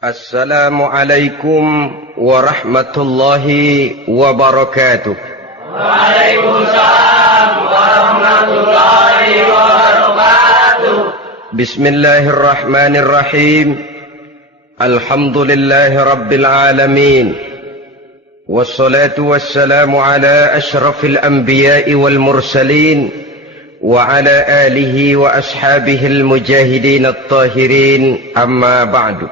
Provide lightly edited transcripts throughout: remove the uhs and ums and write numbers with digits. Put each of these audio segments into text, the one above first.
Assalamualaikum warahmatullahi wabarakatuh. Waalaikumsalam warahmatullahi wabarakatuh. Bismillahirrahmanirrahim. Alhamdulillahi rabbil alamin. Wassalatu wassalamu ala ashrafil anbiya'i wal mursalin wa ala alihi wa ashabihil mujahidin at-tahirin, amma ba'du.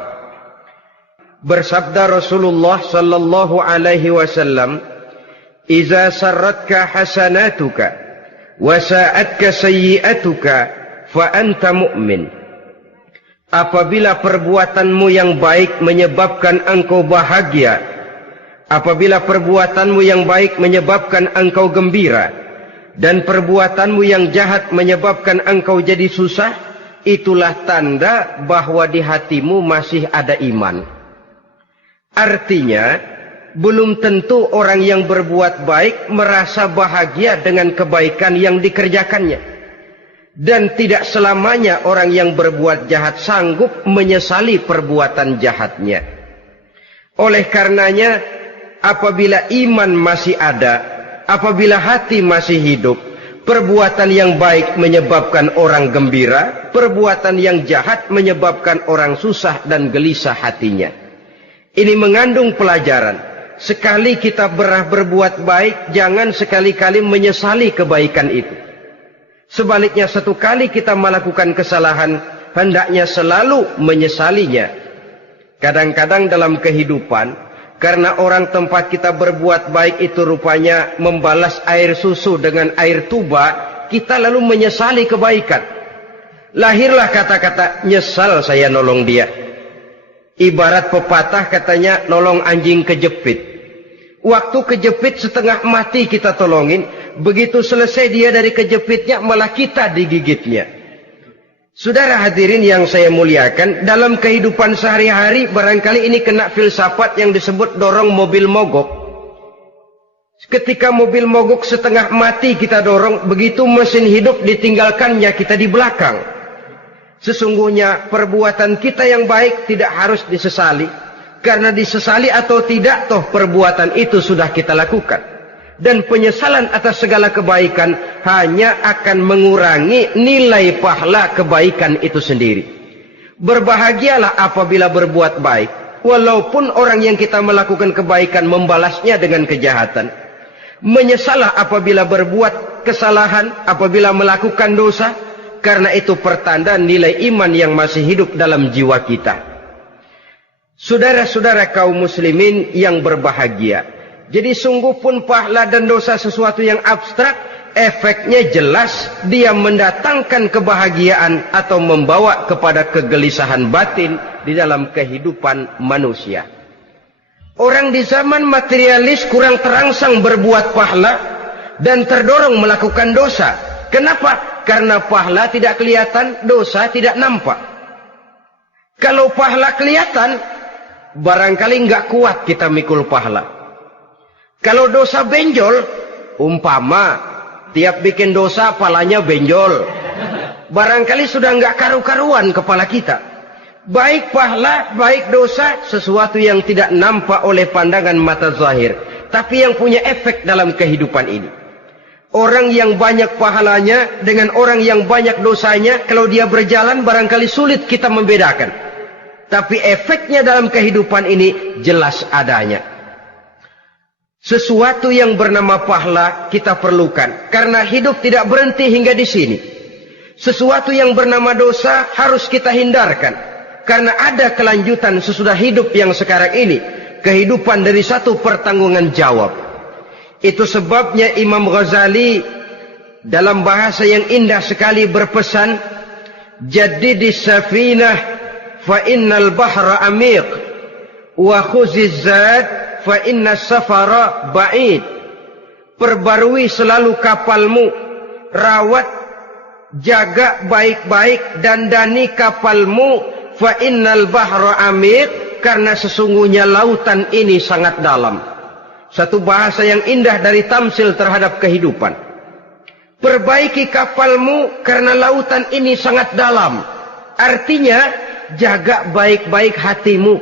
Bersabda Rasulullah sallallahu alaihi wasallam, "Iza sarratka hasanatuka wa sa'atka sayyi'atuka fa anta mu'min." Apabila perbuatanmu yang baik menyebabkan engkau bahagia, apabila perbuatanmu yang baik menyebabkan engkau gembira, dan perbuatanmu yang jahat menyebabkan engkau jadi susah, itulah tanda bahwa di hatimu masih ada iman. Artinya, belum tentu orang yang berbuat baik merasa bahagia dengan kebaikan yang dikerjakannya. Dan tidak selamanya orang yang berbuat jahat sanggup menyesali perbuatan jahatnya. Oleh karenanya, apabila iman masih ada, apabila hati masih hidup, perbuatan yang baik menyebabkan orang gembira, perbuatan yang jahat menyebabkan orang susah dan gelisah hatinya. Ini mengandung pelajaran. Sekali kita berbuat baik, jangan sekali-kali menyesali kebaikan itu. Sebaliknya, satu kali kita melakukan kesalahan, hendaknya selalu menyesalinya. Kadang-kadang dalam kehidupan, karena orang tempat kita berbuat baik itu rupanya membalas air susu dengan air tuba, kita lalu menyesali kebaikan. Lahirlah kata-kata, "Nyesal saya nolong dia." Ibarat pepatah katanya, nolong anjing kejepit. Waktu kejepit setengah mati kita tolongin, begitu selesai dia dari kejepitnya, malah kita digigitnya. Saudara hadirin yang saya muliakan, dalam kehidupan sehari-hari barangkali ini kena filsafat yang disebut dorong mobil mogok. Ketika mobil mogok setengah mati kita dorong, begitu mesin hidup ditinggalkannya kita di belakang. Sesungguhnya perbuatan kita yang baik tidak harus disesali. Karena disesali atau tidak, toh perbuatan itu sudah kita lakukan. Dan penyesalan atas segala kebaikan hanya akan mengurangi nilai pahala kebaikan itu sendiri. Berbahagialah apabila berbuat baik, walaupun orang yang kita melakukan kebaikan membalasnya dengan kejahatan. Menyesalah apabila berbuat kesalahan, apabila melakukan dosa, karena itu pertanda nilai iman yang masih hidup dalam jiwa kita. Saudara-saudara kaum muslimin yang berbahagia, jadi sungguh pun pahala dan dosa sesuatu yang abstrak, efeknya jelas dia mendatangkan kebahagiaan atau membawa kepada kegelisahan batin di dalam kehidupan manusia. Orang di zaman materialis kurang terangsang berbuat pahala dan terdorong melakukan dosa. Kenapa? Karena pahala tidak kelihatan, dosa tidak nampak. Kalau pahala kelihatan, barangkali nggak kuat kita mikul pahala. Kalau dosa benjol, umpama tiap bikin dosa palanya benjol, barangkali sudah nggak karu-karuan kepala kita. Baik pahala, baik dosa, sesuatu yang tidak nampak oleh pandangan mata zahir, tapi yang punya efek dalam kehidupan ini. Orang yang banyak pahalanya dengan orang yang banyak dosanya, kalau dia berjalan barangkali sulit kita membedakan. Tapi efeknya dalam kehidupan ini jelas adanya. Sesuatu yang bernama pahala kita perlukan, karena hidup tidak berhenti hingga di sini. Sesuatu yang bernama dosa harus kita hindarkan, karena ada kelanjutan sesudah hidup yang sekarang ini. Kehidupan dari satu pertanggungan jawab. Itu sebabnya Imam Ghazali dalam bahasa yang indah sekali berpesan, "Jaddidis safinah fa innal bahra amiq wa khuziz zad fa innas safara ba'id." Perbarui selalu kapalmu, rawat, jaga baik-baik, dandani kapalmu, fa innal bahra amiq, karena sesungguhnya lautan ini sangat dalam. Satu bahasa yang indah dari tamsil terhadap kehidupan. Perbaiki kapalmu karena lautan ini sangat dalam. Artinya, jaga baik-baik hatimu.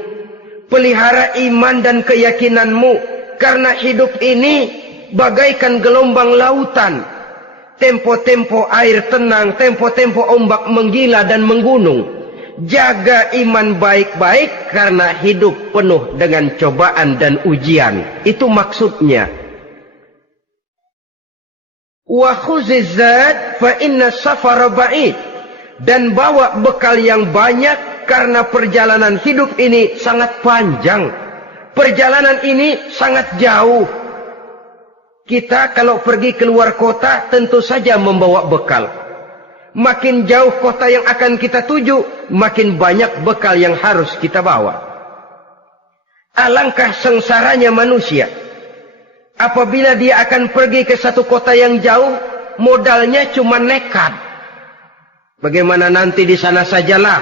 Pelihara iman dan keyakinanmu, karena hidup ini bagaikan gelombang lautan. Tempo-tempo air tenang, tempo-tempo ombak menggila dan menggunung. Jaga iman baik-baik karena hidup penuh dengan cobaan dan ujian. Itu maksudnya. Wa khuziz zad fa inna safara ba'id. Dan bawa bekal yang banyak karena perjalanan hidup ini sangat panjang. Perjalanan ini sangat jauh. Kita kalau pergi keluar kota tentu saja membawa bekal. Makin jauh kota yang akan kita tuju, makin banyak bekal yang harus kita bawa. Alangkah sengsaranya manusia apabila dia akan pergi ke satu kota yang jauh, modalnya cuma nekat. Bagaimana nanti di sana sajalah.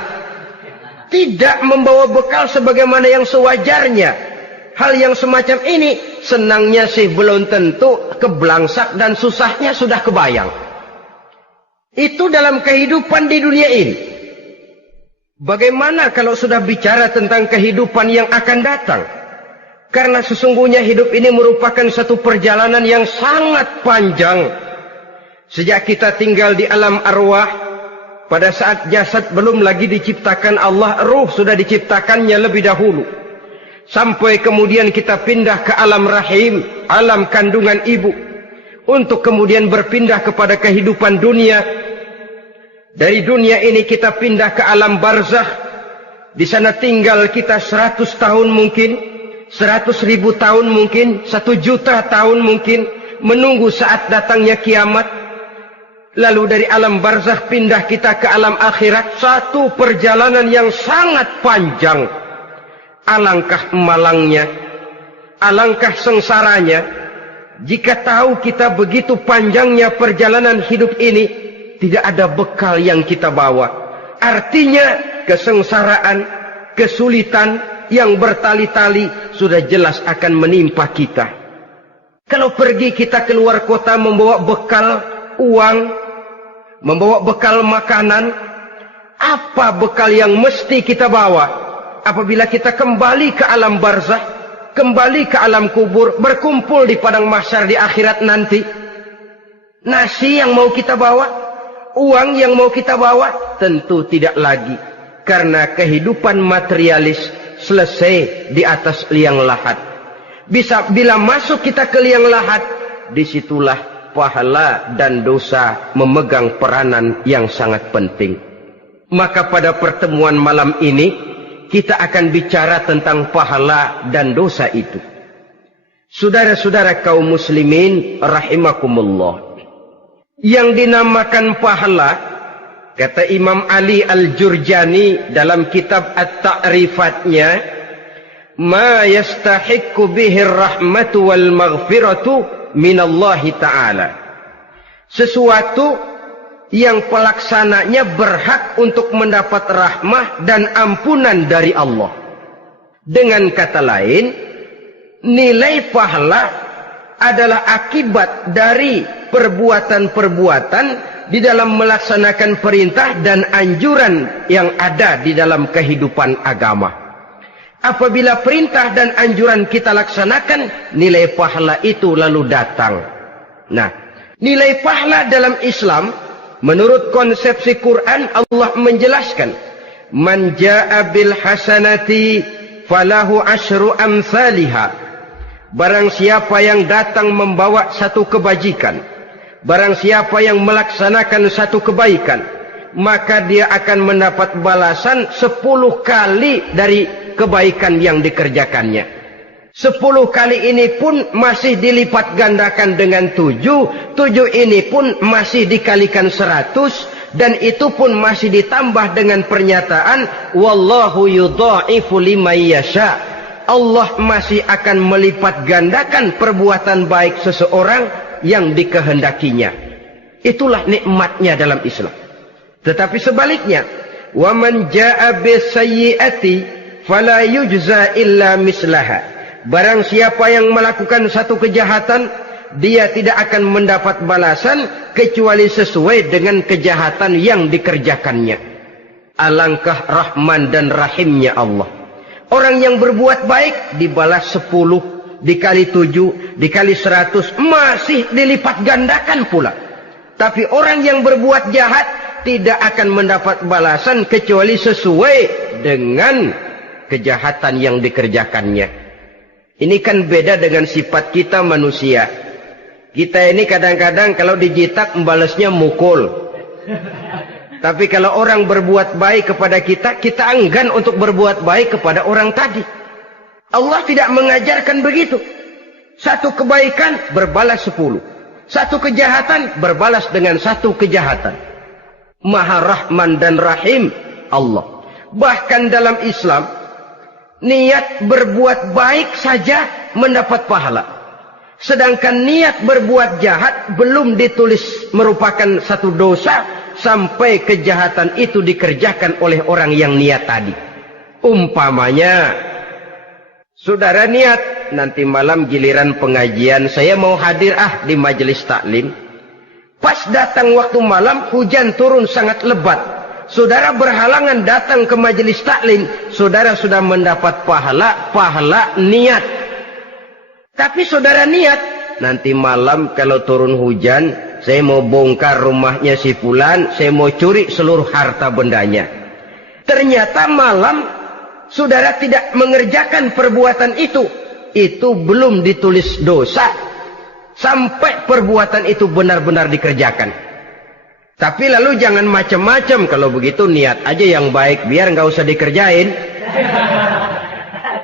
Tidak membawa bekal sebagaimana yang sewajarnya. Hal yang semacam ini senangnya sih belum tentu, keblangsak dan susahnya sudah kebayang. Itu dalam kehidupan di dunia ini. Bagaimana kalau sudah bicara tentang kehidupan yang akan datang? Karena sesungguhnya hidup ini merupakan satu perjalanan yang sangat panjang. Sejak kita tinggal di alam arwah, pada saat jasad belum lagi diciptakan Allah, ruh sudah diciptakannya lebih dahulu. Sampai kemudian kita pindah ke alam rahim, alam kandungan ibu. Untuk kemudian berpindah kepada kehidupan dunia. Dari dunia ini kita pindah ke alam barzakh. Di sana tinggal kita 100 tahun mungkin, 100.000 tahun mungkin, 1 juta tahun mungkin, menunggu saat datangnya kiamat. Lalu dari alam barzakh pindah kita ke alam akhirat. Satu perjalanan yang sangat panjang. Alangkah malangnya, alangkah sengsaranya, jika tahu kita begitu panjangnya perjalanan hidup ini, tidak ada bekal yang kita bawa. Artinya kesengsaraan, kesulitan yang bertali-tali sudah jelas akan menimpa kita. Kalau pergi kita keluar kota membawa bekal uang, membawa bekal makanan, apa bekal yang mesti kita bawa? Apabila kita kembali ke alam barzakh, kembali ke alam kubur, berkumpul di padang mahsyar di akhirat nanti, nasi yang mau kita bawa, uang yang mau kita bawa, tentu tidak lagi. Karena kehidupan materialis selesai di atas liang lahat. Bila masuk kita ke liang lahat, disitulah pahala dan dosa memegang peranan yang sangat penting. Maka pada pertemuan malam ini kita akan bicara tentang pahala dan dosa itu. Saudara-saudara kaum muslimin rahimakumullah, yang dinamakan pahala, kata Imam Ali Al-Jurjani dalam kitab At-Ta'rifatnya, ma yastahiqqu bihi ar-rahmatu wal maghfiratu minallahi ta'ala. Sesuatu yang pelaksananya berhak untuk mendapat rahmah dan ampunan dari Allah. Dengan kata lain, nilai pahala adalah akibat dari perbuatan-perbuatan di dalam melaksanakan perintah dan anjuran yang ada di dalam kehidupan agama. Apabila perintah dan anjuran kita laksanakan, nilai pahala itu lalu datang. Nah, nilai pahala dalam Islam, menurut konsepsi Quran, Allah menjelaskan, man jaa bil hasanati falahu asyru amsalihha. Barang siapa yang datang membawa satu kebajikan, barang siapa yang melaksanakan satu kebaikan, maka dia akan mendapat balasan 10 kali dari kebaikan yang dikerjakannya. 10 kali ini pun masih dilipat gandakan dengan 7. 7 ini pun masih dikalikan 100. Dan itu pun masih ditambah dengan pernyataan, wallahu yudha'ifu liman yasha. Allah masih akan melipat gandakan perbuatan baik seseorang yang dikehendakinya. Itulah nikmatnya dalam Islam. Tetapi sebaliknya, wa man jaa'a bisayyi'ati fala yujza illa mislaha. Barang siapa yang melakukan satu kejahatan, dia tidak akan mendapat balasan kecuali sesuai dengan kejahatan yang dikerjakannya. Alangkah rahman dan rahimnya Allah. Orang yang berbuat baik dibalas 10, dikali 7, dikali 100, masih dilipat gandakan pula. Tapi orang yang berbuat jahat tidak akan mendapat balasan kecuali sesuai dengan kejahatan yang dikerjakannya. Ini kan beda dengan sifat kita manusia. Kita ini kadang-kadang kalau dijitak membalasnya mukul. Tapi kalau orang berbuat baik kepada kita, kita enggan untuk berbuat baik kepada orang tadi. Allah tidak mengajarkan begitu. Satu kebaikan berbalas 10. Satu kejahatan berbalas dengan satu kejahatan. Maha Rahman dan Rahim Allah. Bahkan dalam Islam, niat berbuat baik saja mendapat pahala. Sedangkan niat berbuat jahat belum ditulis merupakan satu dosa sampai kejahatan itu dikerjakan oleh orang yang niat tadi. Umpamanya, saudara niat nanti malam giliran pengajian saya mau hadir di majelis taklim. Pas datang waktu malam hujan turun sangat lebat. Saudara berhalangan datang ke majelis taklim, saudara sudah mendapat pahala niat. Tapi saudara niat, nanti malam kalau turun hujan, saya mau bongkar rumahnya si fulan, saya mau curi seluruh harta bendanya. Ternyata malam, saudara tidak mengerjakan perbuatan itu belum ditulis dosa, sampai perbuatan itu benar-benar dikerjakan. Tapi lalu jangan macam-macam, kalau begitu niat aja yang baik, biar nggak usah dikerjain.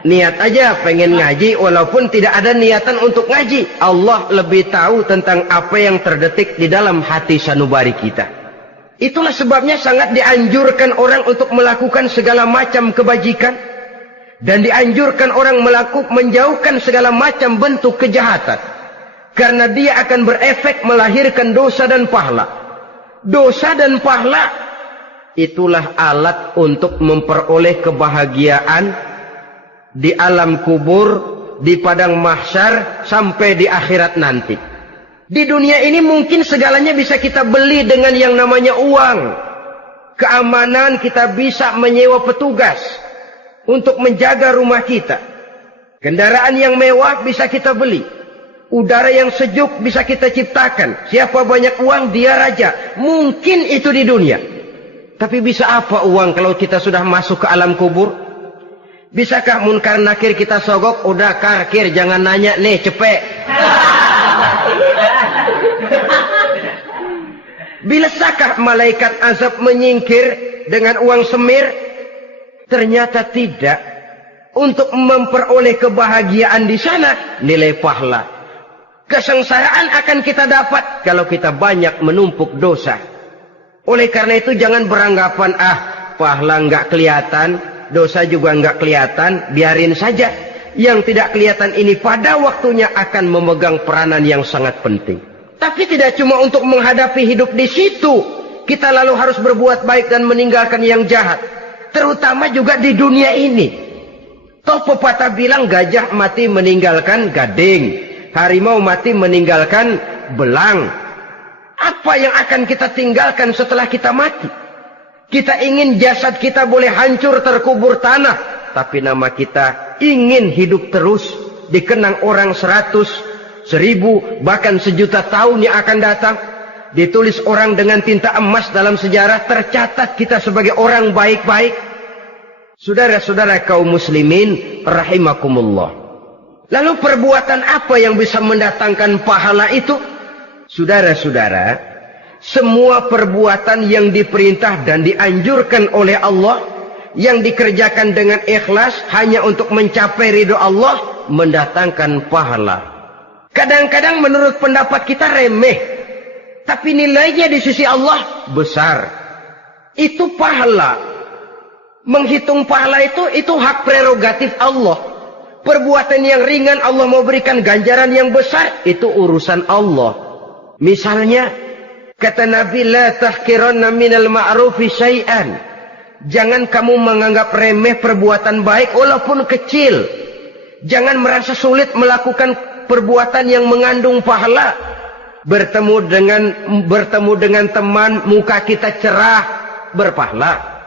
Niat aja pengen ngaji walaupun tidak ada niatan untuk ngaji. Allah lebih tahu tentang apa yang terdetik di dalam hati sanubari kita. Itulah sebabnya sangat dianjurkan orang untuk melakukan segala macam kebajikan. Dan dianjurkan orang menjauhkan segala macam bentuk kejahatan. Karena dia akan berefek melahirkan dosa dan pahala. Dosa dan pahala itulah alat untuk memperoleh kebahagiaan di alam kubur, di padang mahsyar, sampai di akhirat nanti. Di dunia ini mungkin segalanya bisa kita beli dengan yang namanya uang. Keamanan kita bisa menyewa petugas untuk menjaga rumah kita. Kendaraan yang mewah bisa kita beli. Udara yang sejuk bisa kita ciptakan. Siapa banyak uang dia raja. Mungkin itu di dunia. Tapi bisa apa uang kalau kita sudah masuk ke alam kubur? Bisakah munkar nakir kita sogok? Udah karkir, jangan nanya nih, cepet. Bisakah malaikat azab menyingkir dengan uang semir? Ternyata tidak. Untuk memperoleh kebahagiaan di sana, nilai pahala. Kesengsaraan akan kita dapat kalau kita banyak menumpuk dosa. Oleh karena itu jangan beranggapan, pahala nggak kelihatan, dosa juga nggak kelihatan, biarin saja. Yang tidak kelihatan ini pada waktunya akan memegang peranan yang sangat penting. Tapi tidak cuma untuk menghadapi hidup di situ, kita lalu harus berbuat baik dan meninggalkan yang jahat. Terutama juga di dunia ini. Toh pepatah bilang gajah mati meninggalkan gading, harimau mati meninggalkan belang. Apa yang akan kita tinggalkan setelah kita mati? Kita ingin jasad kita boleh hancur terkubur tanah, tapi nama kita ingin hidup terus, dikenang orang 100, 1000, bahkan 1.000.000 tahun yang akan datang. Ditulis orang dengan tinta emas dalam sejarah, tercatat kita sebagai orang baik-baik. Saudara-saudara kaum muslimin rahimakumullah. Lalu perbuatan apa yang bisa mendatangkan pahala itu? Saudara-saudara, semua perbuatan yang diperintah dan dianjurkan oleh Allah, yang dikerjakan dengan ikhlas hanya untuk mencapai ridho Allah, mendatangkan pahala. Kadang-kadang menurut pendapat kita remeh, tapi nilainya di sisi Allah besar. Itu pahala. Menghitung pahala itu hak prerogatif Allah. Perbuatan yang ringan Allah mau berikan ganjaran yang besar, itu urusan Allah. Misalnya, kata Nabi, la tahkiranna minal ma'rufi syai'an. Jangan kamu menganggap remeh perbuatan baik walaupun kecil. Jangan merasa sulit melakukan perbuatan yang mengandung pahala. Bertemu dengan teman, muka kita cerah, berpahala.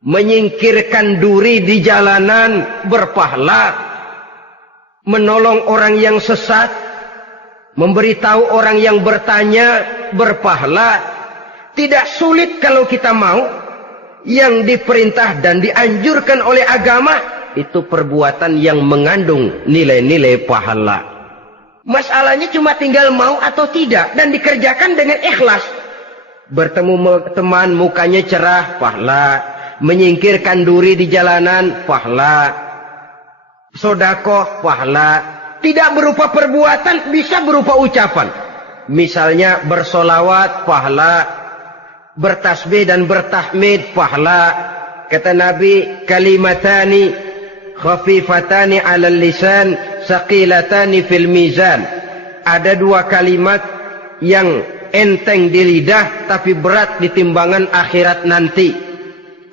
menyingkirkan duri di jalanan berpahala, menolong orang yang sesat, memberitahu orang yang bertanya berpahala. Tidak sulit kalau kita mau. Yang diperintah dan dianjurkan oleh agama itu perbuatan yang mengandung nilai-nilai pahala. Masalahnya cuma tinggal mau atau tidak dan dikerjakan dengan ikhlas. Bertemu teman mukanya cerah, pahala. Menyingkirkan duri di jalanan, pahala. Sedekah, pahala. Tidak berupa perbuatan, bisa berupa ucapan. Misalnya bersolawat, pahala. Bertasbih dan bertahmid, pahala. Kata Nabi, kalimatani khafifatani 'alal lisan, saqilatani fil mizan. Ada dua kalimat yang enteng di lidah tapi berat di timbangan akhirat nanti.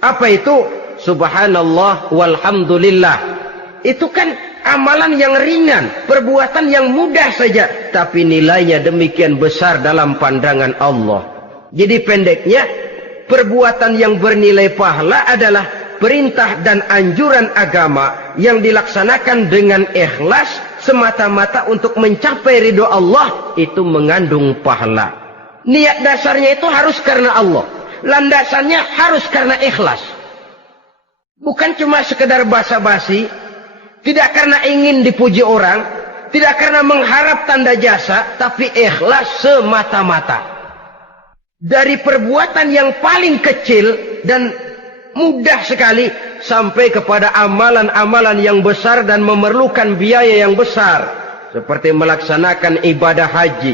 Apa itu? Subhanallah walhamdulillah. Itu kan amalan yang ringan, perbuatan yang mudah saja, tapi nilainya demikian besar dalam pandangan Allah. Jadi pendeknya, perbuatan yang bernilai pahala adalah perintah dan anjuran agama yang dilaksanakan dengan ikhlas semata-mata untuk mencapai ridho Allah, itu mengandung pahala. Niat dasarnya itu harus karena Allah. Landasannya harus karena ikhlas. Bukan cuma sekedar basa-basi, tidak karena ingin dipuji orang, tidak karena mengharap tanda jasa, tapi ikhlas semata-mata. Dari perbuatan yang paling kecil dan mudah sekali sampai kepada amalan-amalan yang besar dan memerlukan biaya yang besar, seperti melaksanakan ibadah haji,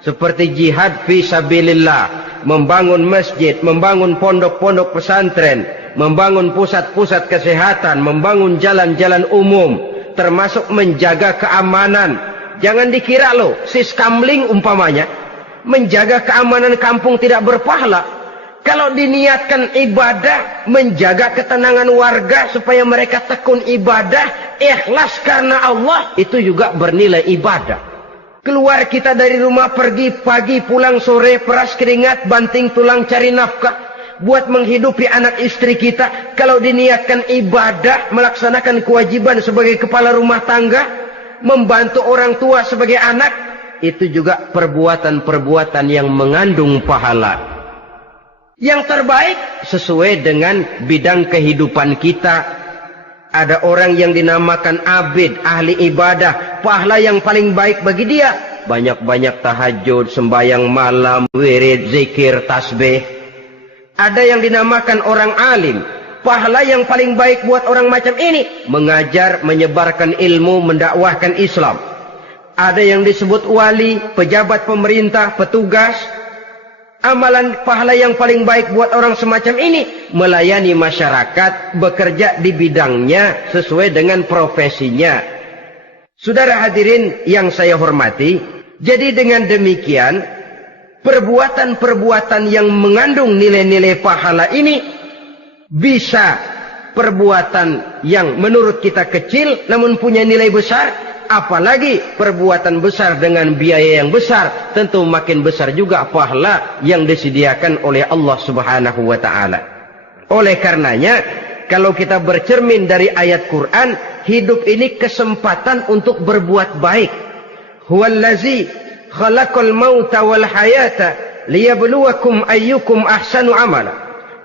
seperti jihad fi sabilillah, membangun masjid, membangun pondok-pondok pesantren, membangun pusat-pusat kesehatan, membangun jalan-jalan umum, termasuk menjaga keamanan. Jangan dikira loh, siskamling umpamanya, menjaga keamanan kampung tidak berpahala. Kalau diniatkan ibadah, menjaga ketenangan warga supaya mereka tekun ibadah, ikhlas karena Allah, itu juga bernilai ibadah. Keluar kita dari rumah, pergi pagi, pulang sore, peras keringat, banting tulang cari nafkah, buat menghidupi anak istri kita. Kalau diniatkan ibadah, melaksanakan kewajiban sebagai kepala rumah tangga, membantu orang tua sebagai anak, itu juga perbuatan-perbuatan yang mengandung pahala. Yang terbaik sesuai dengan bidang kehidupan kita. Ada orang yang dinamakan abid, ahli ibadah, pahala yang paling baik bagi dia banyak-banyak tahajud, sembahyang malam, wirid, zikir, tasbih. Ada yang dinamakan orang alim, pahala yang paling baik buat orang macam ini mengajar, menyebarkan ilmu, mendakwahkan Islam. Ada yang disebut wali, pejabat pemerintah, petugas. Amalan pahala yang paling baik buat orang semacam ini melayani masyarakat, bekerja di bidangnya sesuai dengan profesinya. Saudara hadirin yang saya hormati, jadi dengan demikian perbuatan-perbuatan yang mengandung nilai-nilai pahala ini bisa perbuatan yang menurut kita kecil namun punya nilai besar. Apalagi perbuatan besar dengan biaya yang besar, tentu makin besar juga pahala yang disediakan oleh Allah Subhanahu wa ta'ala. Oleh karenanya, kalau kita bercermin dari ayat Quran, hidup ini kesempatan untuk berbuat baik. Huwallazi khalaqal mauta wal hayata liyabluwakum ayyukum ahsanu amala.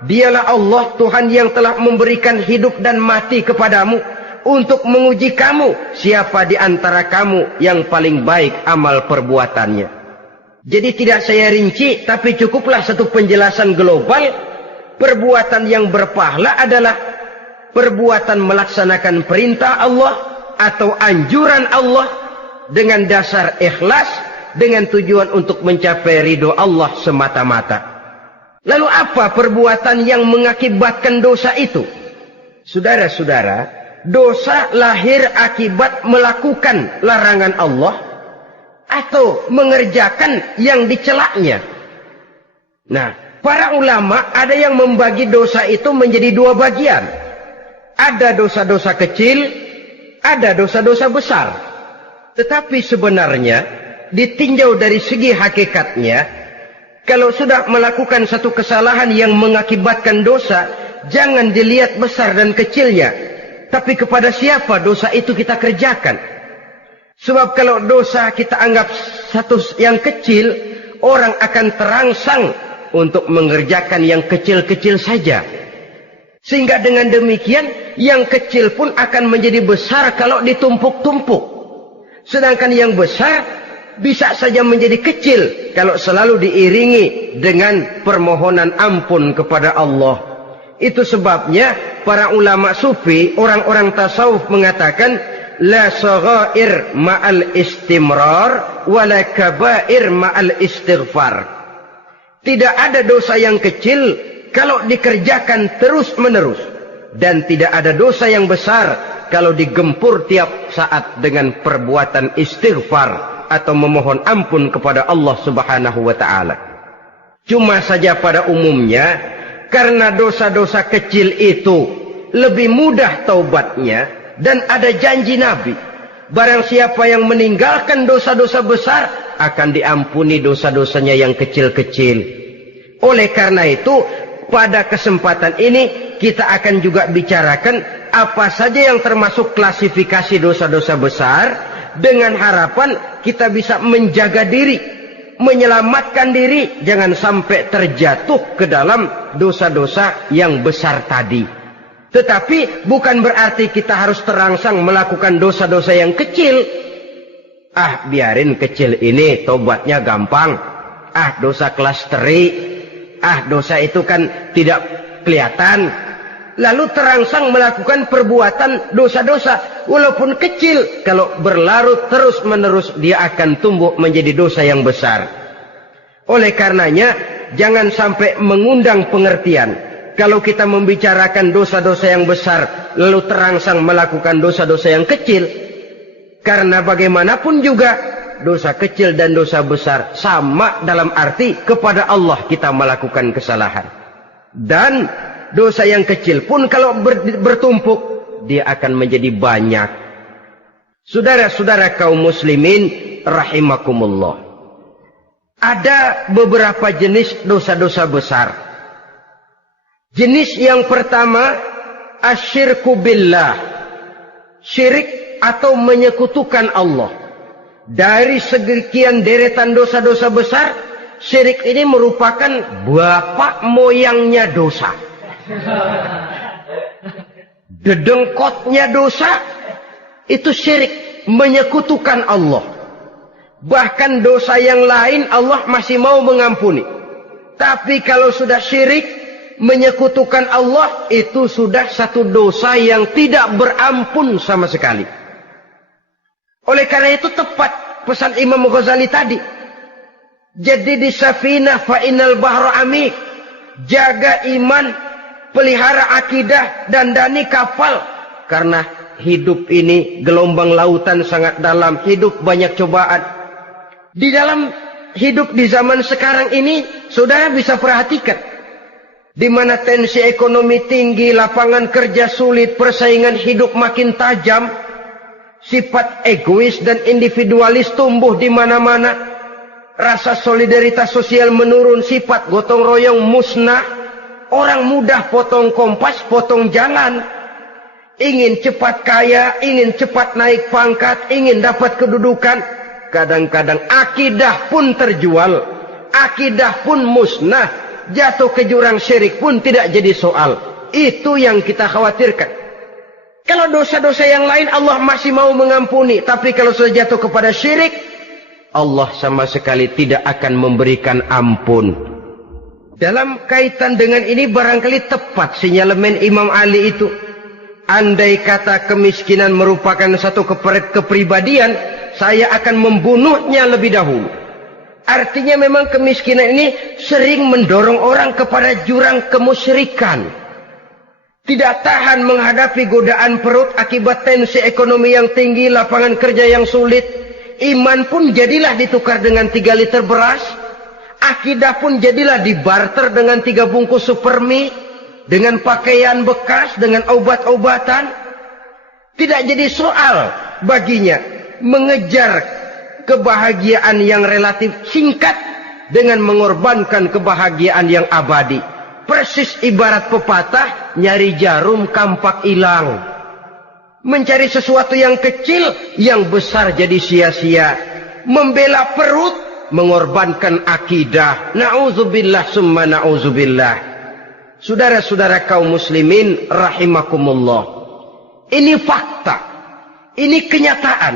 Dialah Allah, Tuhan yang telah memberikan hidup dan mati kepadamu untuk menguji kamu, siapa di antara kamu yang paling baik amal perbuatannya. Jadi tidak saya rinci, tapi cukuplah satu penjelasan global. Perbuatan yang berpahala adalah perbuatan melaksanakan perintah Allah atau anjuran Allah dengan dasar ikhlas, dengan tujuan untuk mencapai ridho Allah semata-mata. Lalu apa perbuatan yang mengakibatkan dosa itu? Saudara-saudara, dosa lahir akibat melakukan larangan Allah atau mengerjakan yang dicelaknya. Nah, para ulama ada yang membagi dosa itu menjadi dua bagian. Ada dosa-dosa kecil, ada dosa-dosa besar. Tetapi sebenarnya ditinjau dari segi hakikatnya, kalau sudah melakukan satu kesalahan yang mengakibatkan dosa, jangan dilihat besar dan kecilnya, tapi kepada siapa dosa itu kita kerjakan. Sebab kalau dosa kita anggap satu yang kecil, orang akan terangsang untuk mengerjakan yang kecil-kecil saja. Sehingga dengan demikian, yang kecil pun akan menjadi besar kalau ditumpuk-tumpuk. Sedangkan yang besar bisa saja menjadi kecil kalau selalu diiringi dengan permohonan ampun kepada Allah. Itu sebabnya para ulama sufi, orang-orang tasawuf mengatakan, la saghair ma'al istimrar wala kabair ma'al istighfar. Tidak ada dosa yang kecil kalau dikerjakan terus-menerus, dan tidak ada dosa yang besar kalau digempur tiap saat dengan perbuatan istighfar atau memohon ampun kepada Allah Subhanahu wa taala. Cuma saja pada umumnya, karena dosa-dosa kecil itu lebih mudah taubatnya, dan ada janji Nabi, barang siapa yang meninggalkan dosa-dosa besar akan diampuni dosa-dosanya yang kecil-kecil. Oleh karena itu, pada kesempatan ini kita akan juga bicarakan apa saja yang termasuk klasifikasi dosa-dosa besar, dengan harapan kita bisa menjaga diri, menyelamatkan diri, jangan sampai terjatuh ke dalam dosa-dosa yang besar tadi. Tetapi bukan berarti kita harus terangsang melakukan dosa-dosa yang kecil. Ah, biarin kecil ini, tobatnya gampang. Ah, dosa kelas teri. Ah, dosa itu kan tidak kelihatan. Lalu terangsang melakukan perbuatan dosa-dosa walaupun kecil. Kalau berlarut terus-menerus, dia akan tumbuh menjadi dosa yang besar. Oleh karenanya, jangan sampai mengundang pengertian kalau kita membicarakan dosa-dosa yang besar lalu terangsang melakukan dosa-dosa yang kecil. Karena bagaimanapun juga dosa kecil dan dosa besar sama dalam arti kepada Allah kita melakukan kesalahan. Dan dosa yang kecil pun kalau bertumpuk, dia akan menjadi banyak. Saudara-saudara kaum muslimin rahimakumullah, ada beberapa jenis dosa-dosa besar. Jenis yang pertama, asyirku billah, syirik atau menyekutukan Allah. Dari sekian deretan dosa-dosa besar, syirik ini merupakan bapak moyangnya dosa. Dedengkotnya dosa, itu syirik, menyekutukan Allah. Bahkan dosa yang lain Allah masih mau mengampuni. Tapi kalau sudah syirik, menyekutukan Allah, itu sudah satu dosa yang tidak berampun sama sekali. Oleh karena itu tepat pesan Imam Ghazali tadi. Jadi di safinah fa innal bahra amik. Jaga iman, pelihara akidah, dandani kapal. Karena hidup ini gelombang lautan sangat dalam, hidup banyak cobaan. Di dalam hidup di zaman sekarang ini, saudara bisa perhatikan, di mana tensi ekonomi tinggi, lapangan kerja sulit, persaingan hidup makin tajam, sifat egois dan individualis tumbuh di mana-mana, rasa solidaritas sosial menurun, sifat gotong royong musnah, orang mudah potong kompas, potong jalan, ingin cepat kaya, ingin cepat naik pangkat, ingin dapat kedudukan. Kadang-kadang akidah pun terjual, akidah pun musnah, jatuh ke jurang syirik pun tidak jadi soal. Itu yang kita khawatirkan. Kalau dosa-dosa yang lain Allah masih mau mengampuni, tapi kalau sudah jatuh kepada syirik, Allah sama sekali tidak akan memberikan ampun. Dalam kaitan dengan ini barangkali tepat sinyalemen Imam Ali itu. Andai kata kemiskinan merupakan satu kepribadian, saya akan membunuhnya lebih dahulu. Artinya memang kemiskinan ini sering mendorong orang kepada jurang kemusyrikan. Tidak tahan menghadapi godaan perut akibat tensi ekonomi yang tinggi, lapangan kerja yang sulit. Iman pun jadilah ditukar dengan 3 liter beras. Akidah pun jadilah dibarter dengan 3 bungkus supermi, dengan pakaian bekas, dengan obat-obatan. Tidak jadi soal baginya mengejar kebahagiaan yang relatif singkat dengan mengorbankan kebahagiaan yang abadi. Persis ibarat pepatah, nyari jarum kampak hilang. Mencari sesuatu yang kecil, yang besar jadi sia-sia. Membela perut, mengorbankan akidah. Na'udzubillah summa na'udzubillah. Saudara-saudara kaum muslimin rahimakumullah. Ini fakta. Ini kenyataan.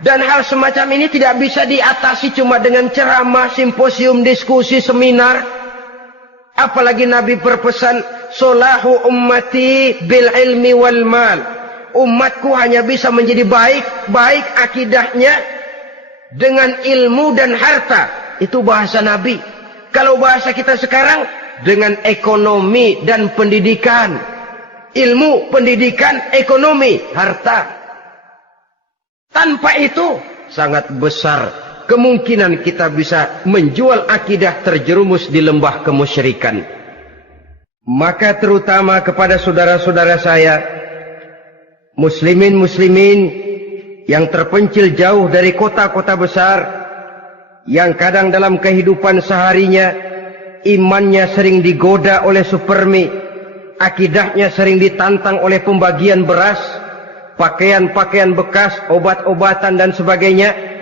Dan hal semacam ini tidak bisa diatasi cuma dengan ceramah, simposium, diskusi, seminar. Apalagi Nabi berpesan, solahu ummati bil ilmi wal mal. Umatku hanya bisa menjadi baik akidahnya dengan ilmu dan harta. Itu bahasa Nabi. Kalau bahasa kita sekarang, dengan ekonomi dan pendidikan. Ilmu, pendidikan, ekonomi, harta. Tanpa itu, sangat besar kemungkinan kita bisa menjual akidah terjerumus di lembah kemusyrikan. Maka terutama kepada saudara-saudara saya, muslimin yang terpencil jauh dari kota-kota besar, yang kadang dalam kehidupan seharinya imannya sering digoda oleh supermi, akidahnya sering ditantang oleh pembagian beras, pakaian-pakaian bekas, obat-obatan dan sebagainya.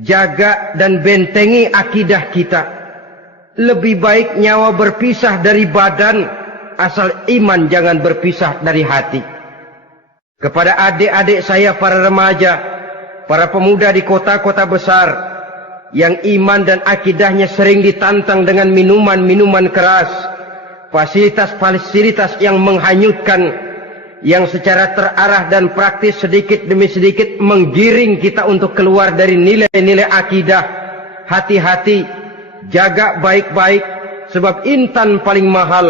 Jaga dan bentengi akidah kita. Lebih baik nyawa berpisah dari badan, asal iman jangan berpisah dari hati. Kepada adik-adik saya para remaja, para pemuda di kota-kota besar, yang iman dan akidahnya sering ditantang dengan minuman-minuman keras, fasilitas-fasilitas yang menghanyutkan, yang secara terarah dan praktis sedikit demi sedikit menggiring kita untuk keluar dari nilai-nilai akidah. Hati-hati, jaga baik-baik, sebab intan paling mahal,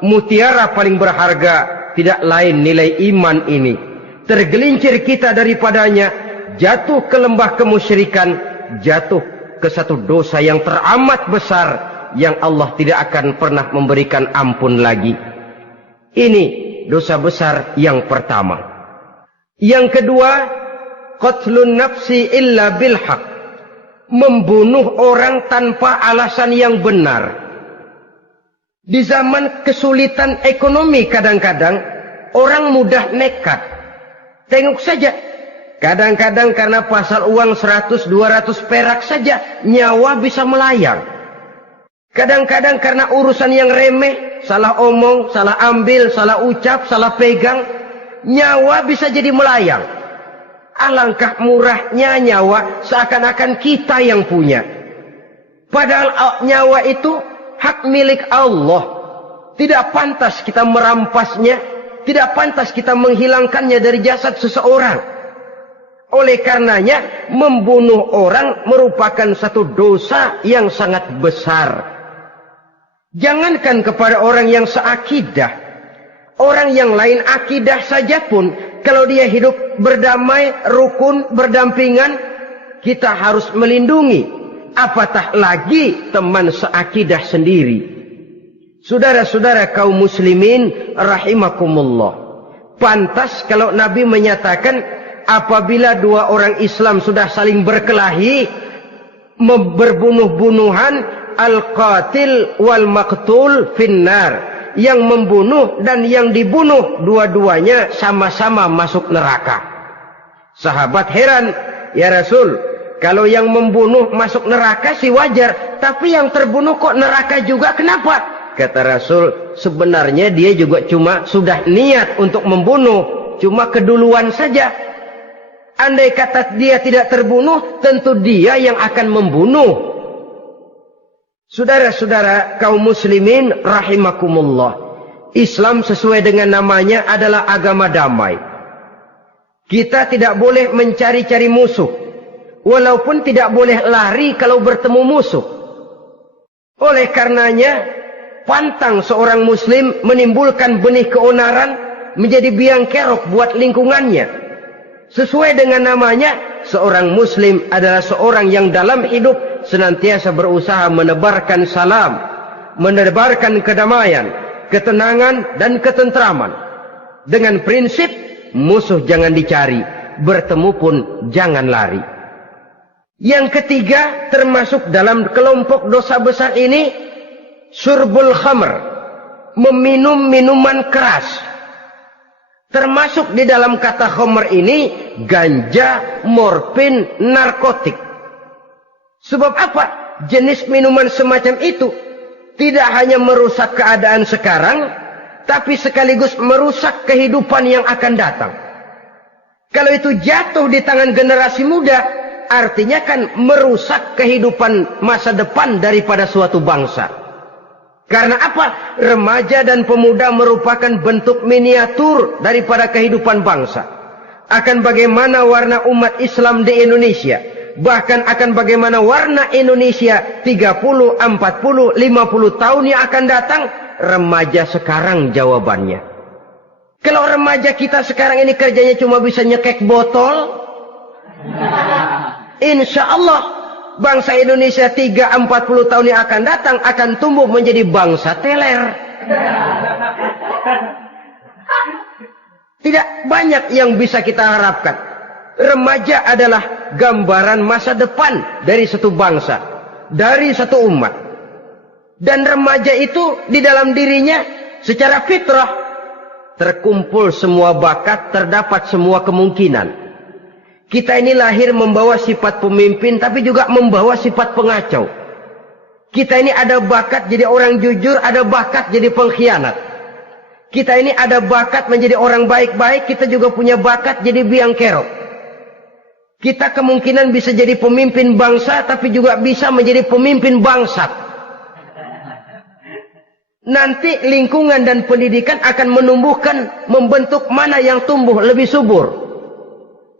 mutiara paling berharga, tidak lain nilai iman ini. Tergelincir kita daripadanya, jatuh ke lembah kemusyrikan, jatuh ke satu dosa yang teramat besar, yang Allah tidak akan pernah memberikan ampun lagi. Ini dosa besar yang pertama. Yang kedua, qatlun nafsi illa bil haq. Membunuh orang tanpa alasan yang benar. Di zaman kesulitan ekonomi kadang-kadang orang mudah nekat. Tengok saja, kadang-kadang karena pasal uang 100-200 perak saja nyawa bisa melayang. Kadang-kadang karena urusan yang remeh, salah omong, salah ambil, salah ucap, salah pegang, nyawa bisa jadi melayang. Alangkah murahnya nyawa, seakan-akan kita yang punya. Padahal nyawa itu hak milik Allah. Tidak pantas kita merampasnya, tidak pantas kita menghilangkannya dari jasad seseorang. Oleh karenanya, membunuh orang merupakan satu dosa yang sangat besar. Jangankan kepada orang yang seakidah, orang yang lain akidah saja pun, kalau dia hidup berdamai, rukun, berdampingan, kita harus melindungi. Apatah lagi teman seakidah sendiri. Saudara-saudara kaum muslimin rahimakumullah. Pantas kalau Nabi menyatakan, apabila dua orang Islam sudah saling berkelahi, berbunuh-bunuhan, al-qatil wal maqtul finnar. Yang membunuh dan yang dibunuh, dua-duanya sama-sama masuk neraka. Sahabat heran, ya Rasul, kalau yang membunuh masuk neraka sih wajar, tapi yang terbunuh kok neraka juga, kenapa? Kata Rasul, sebenarnya dia juga cuma sudah niat untuk membunuh, cuma keduluan saja. Andai kata dia tidak terbunuh, tentu dia yang akan membunuh. Saudara-saudara kaum muslimin rahimakumullah. Islam sesuai dengan namanya adalah agama damai. Kita tidak boleh mencari-cari musuh. Walaupun tidak boleh lari kalau bertemu musuh. Oleh karenanya, pantang seorang muslim menimbulkan benih keonaran menjadi biang kerok buat lingkungannya. Sesuai dengan namanya, seorang muslim adalah seorang yang dalam hidup senantiasa berusaha menebarkan salam, menebarkan kedamaian, ketenangan dan ketentraman. Dengan prinsip, musuh jangan dicari, bertemu pun jangan lari. Yang ketiga, termasuk dalam kelompok dosa besar ini, syurbul khamr, meminum minuman keras. Termasuk di dalam kata khamr ini ganja, morfin, narkotik. Sebab apa? Jenis minuman semacam itu tidak hanya merusak keadaan sekarang, tapi sekaligus merusak kehidupan yang akan datang. Kalau itu jatuh di tangan generasi muda, artinya kan merusak kehidupan masa depan daripada suatu bangsa. Karena apa? Remaja dan pemuda merupakan bentuk miniatur daripada kehidupan bangsa. Akan bagaimana warna umat Islam di Indonesia. Bahkan akan bagaimana warna Indonesia 30, 40, 50 tahun yang akan datang. Remaja sekarang jawabannya. Kalau remaja kita sekarang ini kerjanya cuma bisa nyekek botol, insya Allah bangsa Indonesia 30-40 tahun yang akan datang akan tumbuh menjadi bangsa teler. Tidak banyak yang bisa kita harapkan. Remaja adalah gambaran masa depan dari satu bangsa, dari satu umat. Dan remaja itu di dalam dirinya secara fitrah terkumpul semua bakat, terdapat semua kemungkinan. Kita ini lahir membawa sifat pemimpin, tapi juga membawa sifat pengacau. Kita ini ada bakat jadi orang jujur, ada bakat jadi pengkhianat. Kita ini ada bakat menjadi orang baik-baik, kita juga punya bakat jadi biang kerok. Kita kemungkinan bisa jadi pemimpin bangsa, tapi juga bisa menjadi pemimpin bangsat. Nanti lingkungan dan pendidikan akan menumbuhkan, membentuk mana yang tumbuh lebih subur.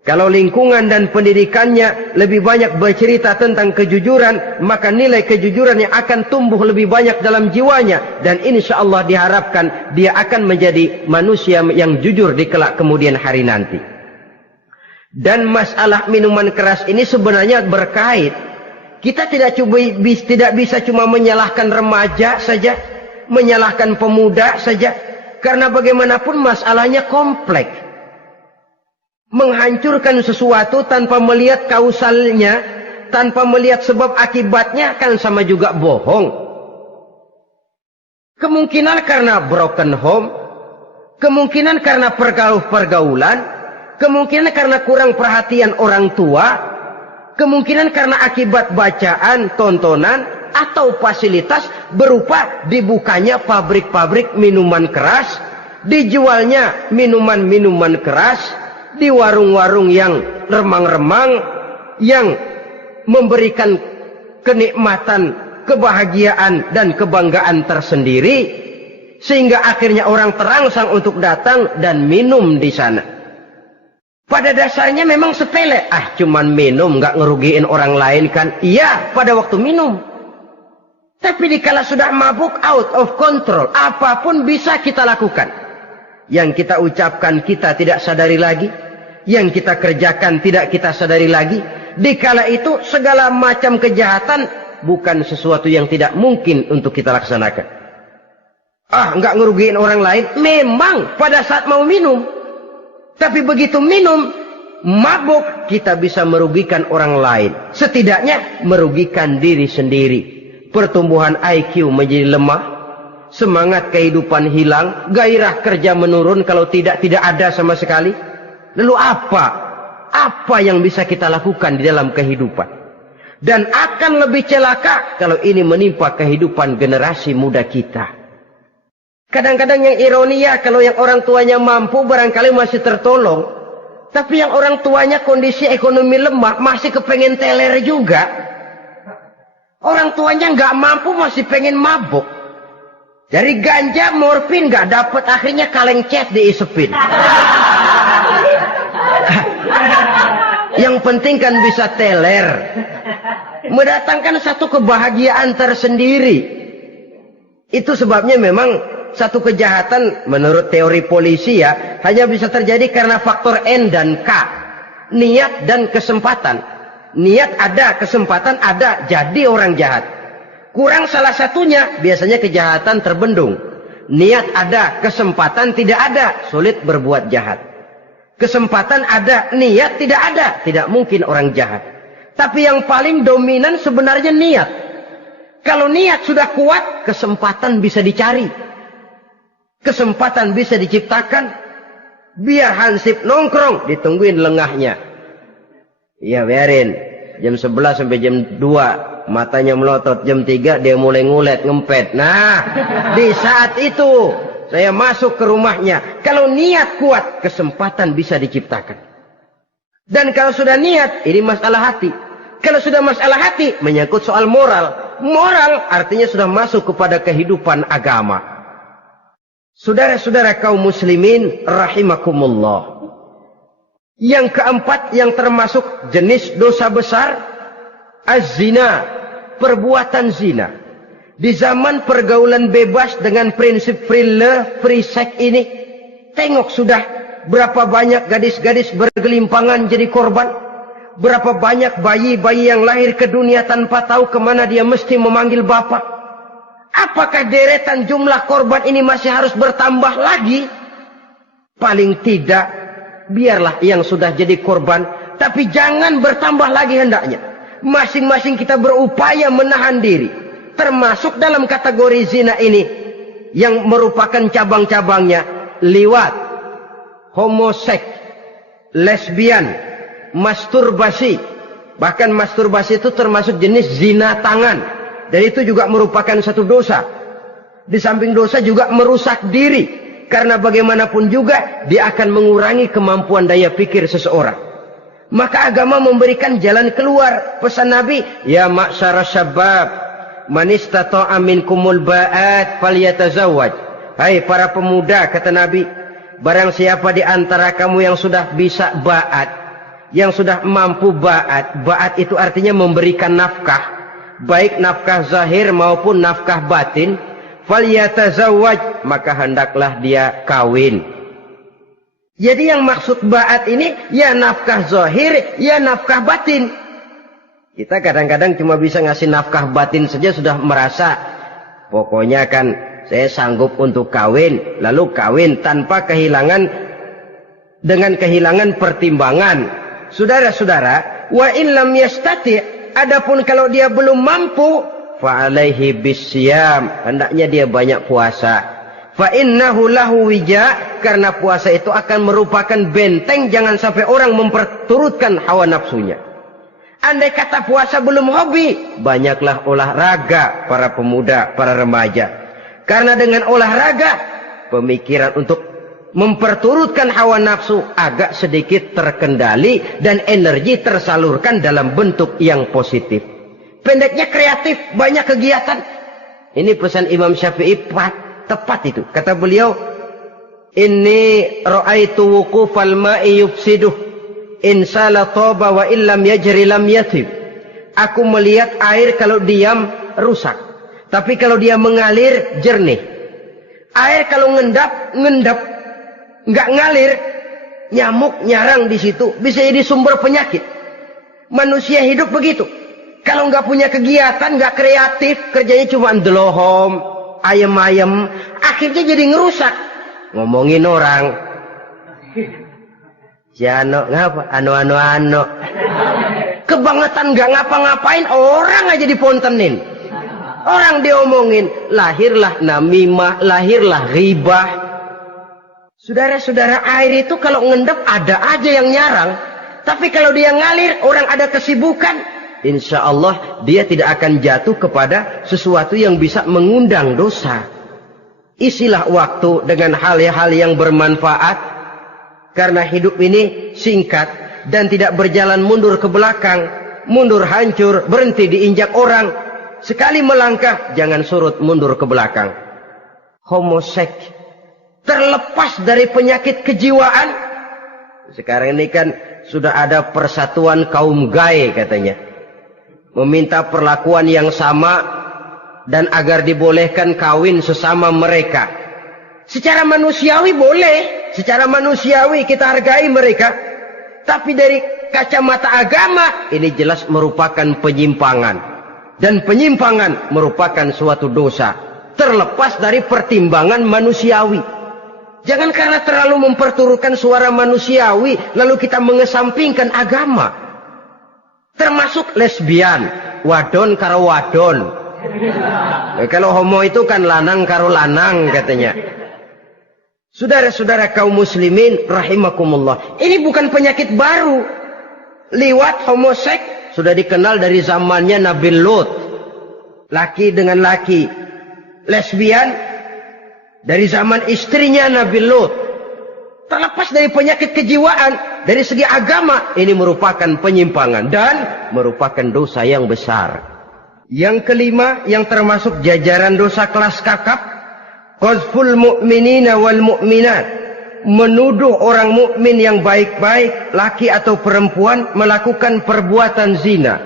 Kalau lingkungan dan pendidikannya lebih banyak bercerita tentang kejujuran, maka nilai kejujuran yang akan tumbuh lebih banyak dalam jiwanya. Dan insya Allah diharapkan dia akan menjadi manusia yang jujur di kelak kemudian hari nanti. Dan masalah minuman keras ini sebenarnya berkait. Kita tidak bisa cuma menyalahkan remaja saja, menyalahkan pemuda saja. Karena bagaimanapun masalahnya kompleks. Menghancurkan sesuatu tanpa melihat kausalnya, tanpa melihat sebab akibatnya kan sama juga bohong. Kemungkinan karena broken home, kemungkinan karena pergaulan, kemungkinan karena kurang perhatian orang tua, kemungkinan karena akibat bacaan, tontonan, atau fasilitas berupa dibukanya pabrik-pabrik minuman keras, dijualnya minuman-minuman keras, di warung-warung yang remang-remang, yang memberikan kenikmatan, kebahagiaan dan kebanggaan tersendiri, sehingga akhirnya orang terangsang untuk datang dan minum di sana. Pada dasarnya memang sepele, cuman minum, nggak ngerugiin orang lain kan? Iya, pada waktu minum. Tapi dikala sudah mabuk, out of control, apapun bisa kita lakukan. Yang kita ucapkan kita tidak sadari lagi, yang kita kerjakan tidak kita sadari lagi. Dikala itu segala macam kejahatan bukan sesuatu yang tidak mungkin untuk kita laksanakan. Nggak ngerugiin orang lain, memang pada saat mau minum. Tapi begitu minum, mabuk, kita bisa merugikan orang lain. Setidaknya merugikan diri sendiri. Pertumbuhan IQ menjadi lemah, semangat kehidupan hilang, gairah kerja menurun, kalau tidak ada sama sekali. Lalu apa yang bisa kita lakukan di dalam kehidupan? Dan akan lebih celaka kalau ini menimpa kehidupan generasi muda kita. Kadang-kadang yang ironi ya, kalau yang orang tuanya mampu barangkali masih tertolong. Tapi yang orang tuanya kondisi ekonomi lemah masih kepengen teler juga. Orang tuanya nggak mampu masih pengen mabuk. Dari ganja, morfin nggak dapat, akhirnya kaleng cat diisepin. Yang penting kan bisa teler, mendatangkan satu kebahagiaan tersendiri. Itu sebabnya memang satu kejahatan menurut teori polisi ya hanya bisa terjadi karena faktor N dan K, niat dan kesempatan. Niat ada, kesempatan ada, jadi orang jahat. Kurang salah satunya, biasanya kejahatan terbendung. Niat ada, kesempatan tidak ada, sulit berbuat jahat. Kesempatan ada, niat tidak ada, tidak mungkin orang jahat. Tapi yang paling dominan sebenarnya niat. Kalau niat sudah kuat, kesempatan bisa dicari. Kesempatan bisa diciptakan. Biar hansip nongkrong, ditungguin lengahnya. Iya biarin. Jam 11 sampai jam 2. Matanya melotot. Jam 3 dia mulai ngulet, ngempet. Nah, di saat itu saya masuk ke rumahnya. Kalau niat kuat, kesempatan bisa diciptakan. Dan kalau sudah niat, ini masalah hati. Kalau sudah masalah hati, menyangkut soal moral. Moral artinya sudah masuk kepada kehidupan agama. Saudara-saudara kaum muslimin rahimakumullah. Yang keempat yang termasuk jenis dosa besar, az-zina, perbuatan zina. Di zaman pergaulan bebas dengan prinsip free love, free sex ini, tengok sudah berapa banyak gadis-gadis bergelimpangan jadi korban. Berapa banyak bayi-bayi yang lahir ke dunia tanpa tahu kemana dia mesti memanggil bapak. Apakah deretan jumlah korban ini masih harus bertambah lagi? Paling tidak, biarlah yang sudah jadi korban, tapi jangan bertambah lagi hendaknya. Masing-masing kita berupaya menahan diri. Termasuk dalam kategori zina ini, yang merupakan cabang-cabangnya, liwat, homoseks, lesbian, masturbasi. Bahkan masturbasi itu termasuk jenis zina tangan. Dan itu juga merupakan satu dosa. Di samping dosa juga merusak diri. Karena bagaimanapun juga dia akan mengurangi kemampuan daya pikir seseorang. Maka agama memberikan jalan keluar. Pesan Nabi, ya ma'syara syabab, man istata'a minkumul ba'at falyatazawwaj. Hai para pemuda, kata Nabi, barang siapa di antara kamu yang sudah bisa ba'at, yang sudah mampu ba'at. Ba'at itu artinya memberikan nafkah. Baik nafkah zahir maupun nafkah batin, falyatazawwaj, maka hendaklah dia kawin. Jadi yang maksud ba'at ini ya nafkah zahir, ya nafkah batin. Kita kadang-kadang cuma bisa ngasih nafkah batin saja sudah merasa pokoknya kan saya sanggup untuk kawin, lalu kawin tanpa kehilangan, dengan kehilangan pertimbangan. Saudara-saudara, wa in lam yastati', adapun kalau dia belum mampu, fa alaihi bisyam, hendaknya dia banyak puasa. Fa innahu lahu wija, karena puasa itu akan merupakan benteng jangan sampai orang memperturutkan hawa nafsunya. Andai kata puasa belum hobi, banyaklah olahraga para pemuda, para remaja. Karena dengan olahraga, pemikiran untuk memperturutkan hawa nafsu agak sedikit terkendali dan energi tersalurkan dalam bentuk yang positif. Pendeknya kreatif, banyak kegiatan. Ini pesan Imam Syafi'i tepat itu. Kata beliau, inni ra'aitu wuqufal ma'i yufsiduh, in sala toba wa illam yajri lam yatib. Aku melihat air kalau diam rusak, tapi kalau dia mengalir jernih. Air kalau ngendap nggak ngalir, nyamuk nyarang di situ, bisa jadi sumber penyakit. Manusia hidup begitu. Kalau nggak punya kegiatan, nggak kreatif, kerjanya cuma delohom, ayam-ayam, akhirnya jadi ngerusak. Ngomongin orang, si Ano ngapa? Ano. Kebangetan nggak ngapa-ngapain, orang aja dipontenin. Orang diomongin, lahirlah namimah, lahirlah ghibah. Saudara-saudara, air itu kalau ngendap ada aja yang nyarang. Tapi kalau dia ngalir, orang ada kesibukan, insya Allah dia tidak akan jatuh kepada sesuatu yang bisa mengundang dosa. Isilah waktu dengan hal-hal yang bermanfaat. Karena hidup ini singkat dan tidak berjalan mundur ke belakang. Mundur hancur, berhenti diinjak orang. Sekali melangkah, jangan surut mundur ke belakang. Homoseks terlepas dari penyakit kejiwaan. Sekarang ini kan sudah ada persatuan kaum gay katanya. Meminta perlakuan yang sama dan agar dibolehkan kawin sesama mereka. Secara manusiawi boleh. Secara manusiawi kita hargai mereka. Tapi dari kacamata agama, ini jelas merupakan penyimpangan. Dan penyimpangan merupakan suatu dosa. Terlepas dari pertimbangan manusiawi. Jangan karena terlalu memperturutkan suara manusiawi, lalu kita mengesampingkan agama. Termasuk lesbian, wadon karo wadon. Kalau homo itu kan lanang karo lanang katanya. Saudara-saudara kaum muslimin rahimakumullah, ini bukan penyakit baru. Liwat, homoseks sudah dikenal dari zamannya Nabi Lut. Laki dengan laki. Lesbian dari zaman istrinya Nabi Lut. Terlepas dari penyakit kejiwaan, dari segi agama, ini merupakan penyimpangan dan merupakan dosa yang besar. Yang kelima, yang termasuk jajaran dosa kelas kakap, qazful mu'minina wal mu'minat, menuduh orang mukmin yang baik-baik, laki atau perempuan, melakukan perbuatan zina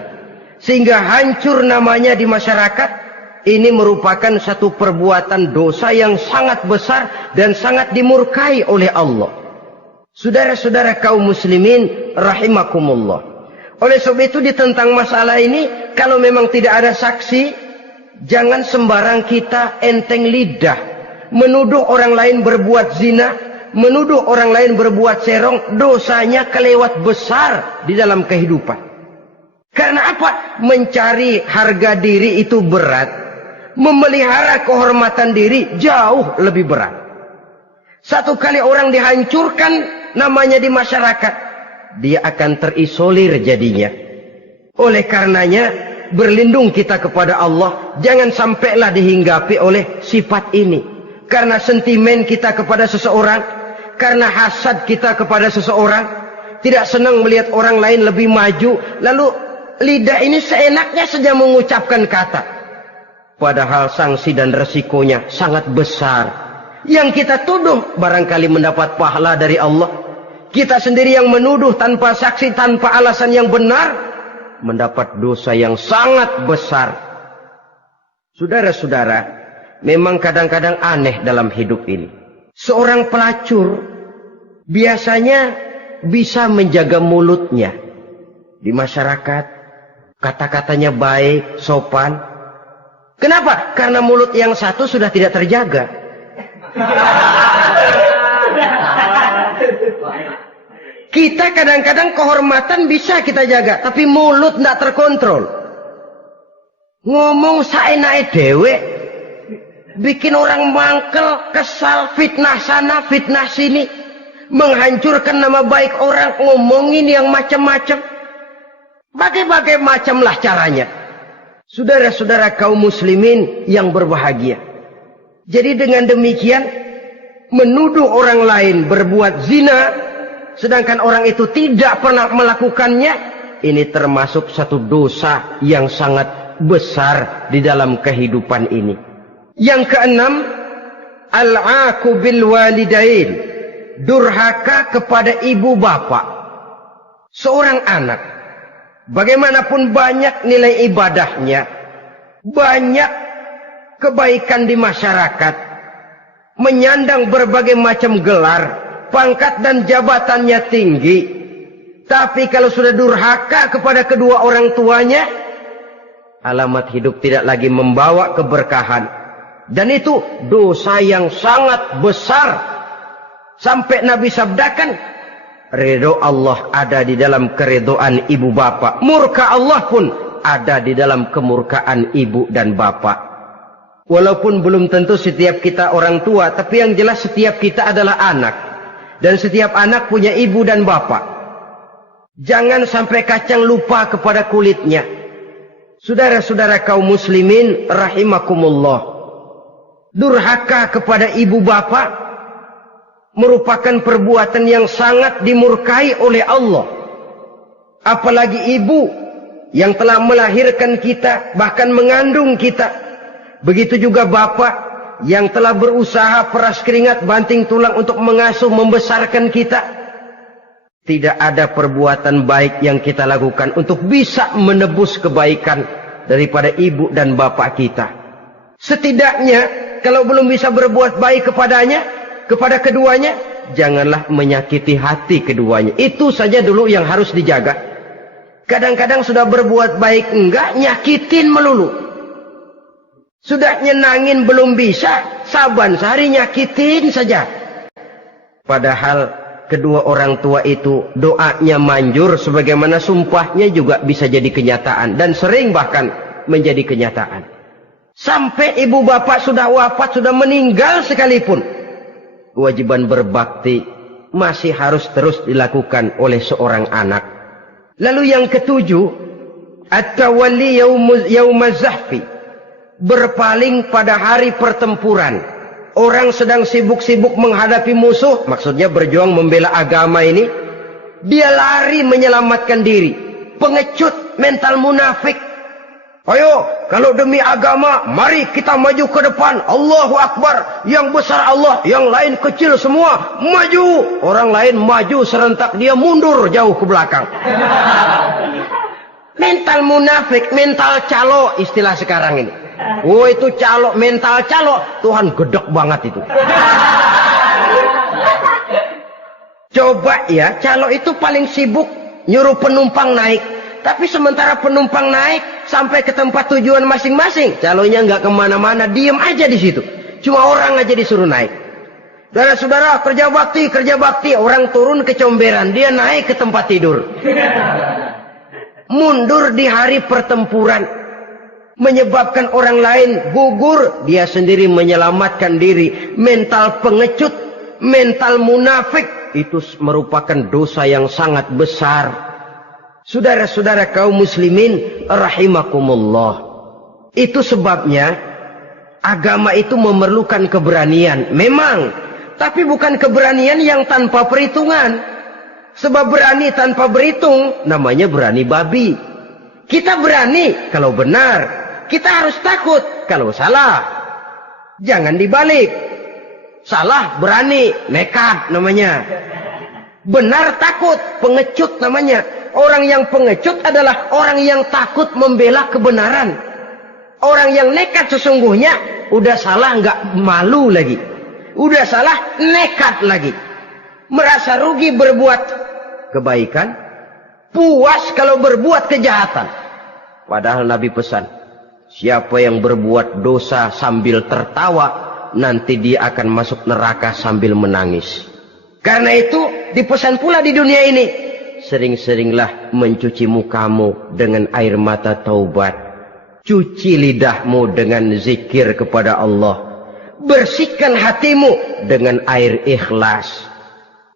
sehingga hancur namanya di masyarakat. Ini merupakan satu perbuatan dosa yang sangat besar dan sangat dimurkai oleh Allah. Saudara-saudara kaum muslimin rahimakumullah, oleh sebab itu tentang masalah ini, kalau memang tidak ada saksi, jangan sembarang kita enteng lidah menuduh orang lain berbuat zina, menuduh orang lain berbuat serong. Dosanya kelewat besar di dalam kehidupan. Karena apa? Mencari harga diri itu berat, memelihara kehormatan diri jauh lebih berat. Satu kali orang dihancurkan namanya di masyarakat, dia akan terisolir jadinya. Oleh karenanya, berlindung kita kepada Allah, jangan sampailah dihinggapi oleh sifat ini. Karena sentimen kita kepada seseorang, karena hasad kita kepada seseorang, tidak senang melihat orang lain lebih maju, lalu lidah ini seenaknya saja mengucapkan kata. Padahal sanksi dan resikonya sangat besar. Yang kita tuduh barangkali mendapat pahala dari Allah. Kita sendiri yang menuduh tanpa saksi, tanpa alasan yang benar, mendapat dosa yang sangat besar. Saudara-saudara, memang kadang-kadang aneh dalam hidup ini. Seorang pelacur biasanya bisa menjaga mulutnya di masyarakat, kata-katanya baik, sopan. Kenapa? Karena mulut yang satu sudah tidak terjaga. Kita kadang-kadang kehormatan bisa kita jaga, tapi mulut tidak terkontrol. Ngomong saenake dewe, bikin orang mangkel, kesal, fitnah sana, fitnah sini, menghancurkan nama baik orang, ngomongin yang macam-macam. Bagai-bagai macamlah caranya. Saudara-saudara kaum muslimin yang berbahagia. Jadi dengan demikian, menuduh orang lain berbuat zina, sedangkan orang itu tidak pernah melakukannya, ini termasuk satu dosa yang sangat besar di dalam kehidupan ini. Yang keenam, al-'aqu bil walidain, durhaka kepada ibu bapak. Seorang anak, bagaimanapun banyak nilai ibadahnya, banyak kebaikan di masyarakat, menyandang berbagai macam gelar, pangkat dan jabatannya tinggi, tapi kalau sudah durhaka kepada kedua orang tuanya, alamat hidup tidak lagi membawa keberkahan. Dan itu dosa yang sangat besar. Sampai Nabi sabdakan, ridho Allah ada di dalam keridhaan ibu bapak. Murka Allah pun ada di dalam kemurkaan ibu dan bapak. Walaupun belum tentu setiap kita orang tua, tapi yang jelas setiap kita adalah anak. Dan setiap anak punya ibu dan bapak. Jangan sampai kacang lupa kepada kulitnya. Saudara-saudara kaum muslimin rahimakumullah, durhaka kepada ibu bapak merupakan perbuatan yang sangat dimurkai oleh Allah. Apalagi ibu yang telah melahirkan kita, bahkan mengandung kita. Begitu juga bapak yang telah berusaha peras keringat banting tulang untuk mengasuh membesarkan kita. Tidak ada perbuatan baik yang kita lakukan untuk bisa menebus kebaikan daripada ibu dan bapak kita. Setidaknya kalau belum bisa berbuat baik kepadanya, kepada keduanya, janganlah menyakiti hati keduanya. Itu saja dulu yang harus dijaga. Kadang-kadang sudah berbuat baik enggak, nyakitin melulu. Sudah nyenangin belum bisa, saban sehari nyakitin saja. Padahal kedua orang tua itu doanya manjur, sebagaimana sumpahnya juga bisa jadi kenyataan. Dan sering bahkan menjadi kenyataan. Sampai ibu bapak sudah wafat, sudah meninggal sekalipun, kewajiban berbakti masih harus terus dilakukan oleh seorang anak. Lalu yang ketujuh, at-tawalli yaumaz zahfi, berpaling pada hari pertempuran. Orang sedang sibuk-sibuk menghadapi musuh, maksudnya berjuang membela agama ini, dia lari menyelamatkan diri. Pengecut, mental munafik. Ayo, kalau demi agama, mari kita maju ke depan. Allahu Akbar. Yang besar Allah, yang lain kecil semua. Maju. Orang lain maju serentak, dia mundur jauh ke belakang. Mental munafik, mental calo istilah sekarang ini. Oh, itu calo, mental calo. Tuhan gedek banget itu. Coba ya, calo itu paling sibuk nyuruh penumpang naik. Tapi sementara penumpang naik sampai ke tempat tujuan masing-masing, calonya nggak kemana-mana, diem aja di situ. Cuma orang aja disuruh naik. Saudara-saudara, kerja bakti, orang turun ke comberan, dia naik ke tempat tidur. Mundur di hari pertempuran, menyebabkan orang lain gugur, dia sendiri menyelamatkan diri. Mental pengecut, mental munafik, itu merupakan dosa yang sangat besar. Saudara-saudara kaum muslimin rahimakumullah. Itu sebabnya agama itu memerlukan keberanian. Memang, tapi bukan keberanian yang tanpa perhitungan. Sebab berani tanpa berhitung namanya berani babi. Kita berani kalau benar, kita harus takut kalau salah. Jangan dibalik. Salah berani, nekat namanya. Benar takut, pengecut namanya. Orang yang pengecut adalah orang yang takut membela kebenaran. Orang yang nekat sesungguhnya udah salah nggak malu lagi. Udah salah nekat lagi. Merasa rugi berbuat kebaikan, puas kalau berbuat kejahatan. Padahal Nabi pesan, siapa yang berbuat dosa sambil tertawa, nanti dia akan masuk neraka sambil menangis. Karena itu dipesan pula di dunia ini, sering-seringlah mencuci mukamu dengan air mata taubat. Cuci lidahmu dengan zikir kepada Allah. Bersihkan hatimu dengan air ikhlas.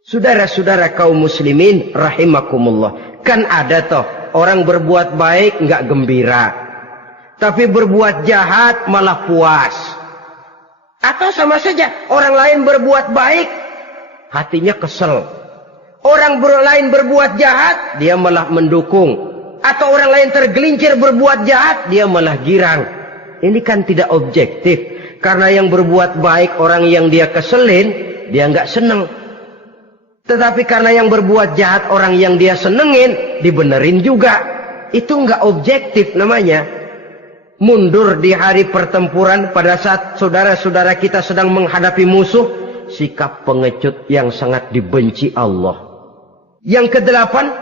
Saudara-saudara kaum muslimin rahimakumullah. Kan ada toh orang berbuat baik nggak gembira, tapi berbuat jahat malah puas. Atau sama saja orang lain berbuat baik, hatinya kesel. Orang lain berbuat jahat, dia malah mendukung. Atau orang lain tergelincir berbuat jahat, dia malah girang. Ini kan tidak objektif. Karena yang berbuat baik, orang yang dia keselin, dia nggak seneng. Tetapi karena yang berbuat jahat, orang yang dia senengin, dibenerin juga. Itu nggak objektif namanya. Mundur di hari pertempuran pada saat saudara-saudara kita sedang menghadapi musuh, sikap pengecut yang sangat dibenci Allah. Yang kedelapan,